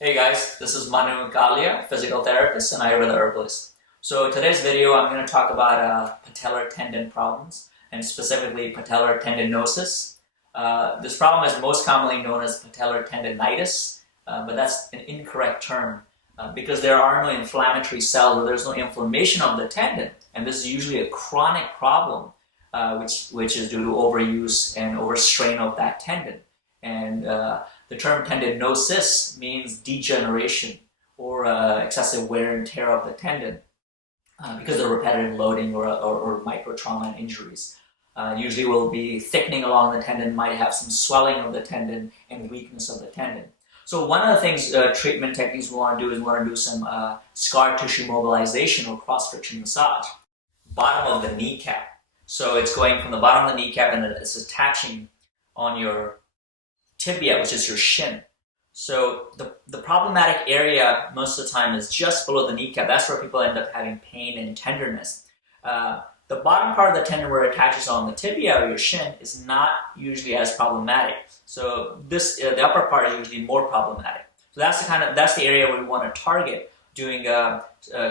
Hey guys, this is Manu Kalia, physical therapist and Ayurvedic herbalist. So today's video I'm going to talk about patellar tendon problems and specifically patellar tendinosis. This problem is most commonly known as patellar tendonitis, but that's an incorrect term because there are no inflammatory cells or there's no inflammation of the tendon, and this is usually a chronic problem which is due to overuse and overstrain of that tendon. And the term tendinosis means degeneration or excessive wear and tear of the tendon because of repetitive loading or micro trauma and injuries. Usually will be thickening along the tendon, might have some swelling of the tendon and weakness of the tendon. So one of the things, treatment techniques we want to do is we want to do some scar tissue mobilization or cross-friction massage. Bottom of the kneecap. So it's going from the bottom of the kneecap and it's attaching on your tibia, which is your shin. So the problematic area most of the time is just below the kneecap. That's where people end up having pain and tenderness. The bottom part of the tendon where it attaches on the tibia or your shin is not usually as problematic. So this the upper part is usually more problematic. So that's the area where we want to target doing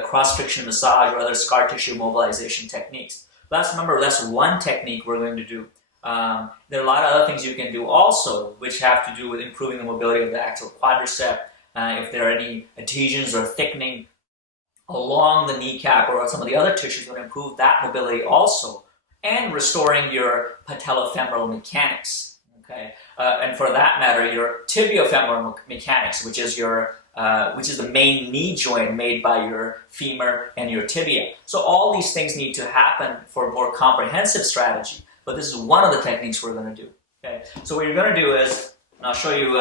cross-friction massage or other scar tissue mobilization techniques. Remember, that's one technique we're going to do. There are a lot of other things you can do also, which have to do with improving the mobility of the axial quadricep. If there are any adhesions or thickening along the kneecap or some of the other tissues, will improve that mobility also, and restoring your patellofemoral mechanics. Okay, and for that matter, your tibiofemoral mechanics, which is the main knee joint made by your femur and your tibia. So all these things need to happen for a more comprehensive strategy. But this is one of the techniques we're going to do. Okay, so what you're going to do is, and I'll show you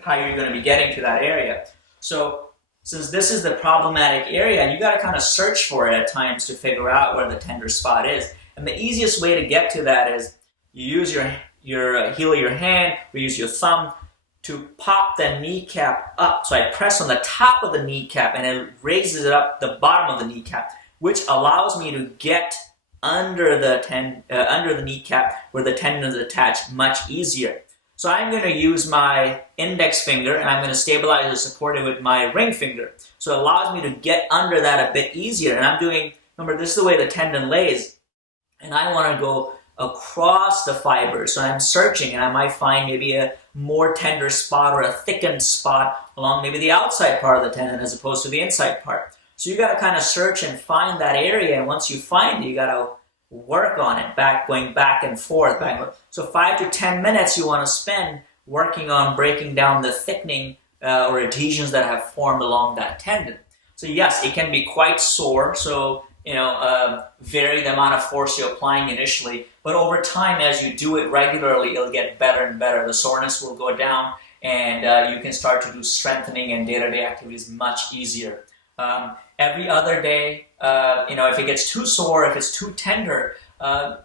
how you're going to be getting to that area. So since this is the problematic area, you got to kind of search for it at times to figure out where the tender spot is. And the easiest way to get to that is you use your heel of your hand, or use your thumb to pop the kneecap up. So I press on the top of the kneecap and it raises it up the bottom of the kneecap, which allows me to get under the kneecap where the tendon is attached much easier. So I'm going to use my index finger and I'm going to stabilize and support it with my ring finger. So it allows me to get under that a bit easier. And I'm doing, remember, this is the way the tendon lays. And I want to go across the fibers. So I'm searching and I might find maybe a more tender spot or a thickened spot along maybe the outside part of the tendon as opposed to the inside part. So you got to kind of search and find that area, and once you find it, you got to work on it, going back and forth. So 5 to 10 minutes you want to spend working on breaking down the thickening or adhesions that have formed along that tendon. So yes, it can be quite sore, so vary the amount of force you're applying initially, but over time as you do it regularly, it'll get better and better. The soreness will go down, and you can start to do strengthening and day-to-day activities much easier. Every other day, if it gets too sore, if it's too tender,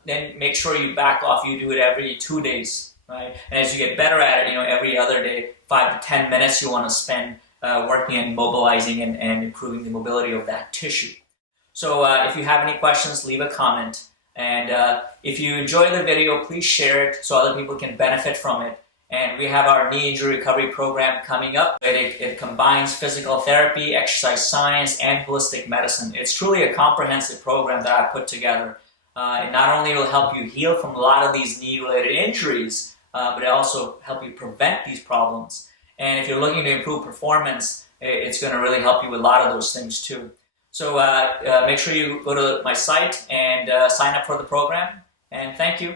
then make sure you back off. You do it every 2 days, right? And as you get better at it, every other day, 5 to 10 minutes you want to spend working and mobilizing and improving the mobility of that tissue. So if you have any questions, leave a comment. And if you enjoy the video, please share it so other people can benefit from it. And we have our knee injury recovery program coming up. It combines physical therapy, exercise science, and holistic medicine. It's truly a comprehensive program that I've put together. It not only will help you heal from a lot of these knee-related injuries, but it also help you prevent these problems. And if you're looking to improve performance, it's going to really help you with a lot of those things too. So make sure you go to my site and sign up for the program. And thank you.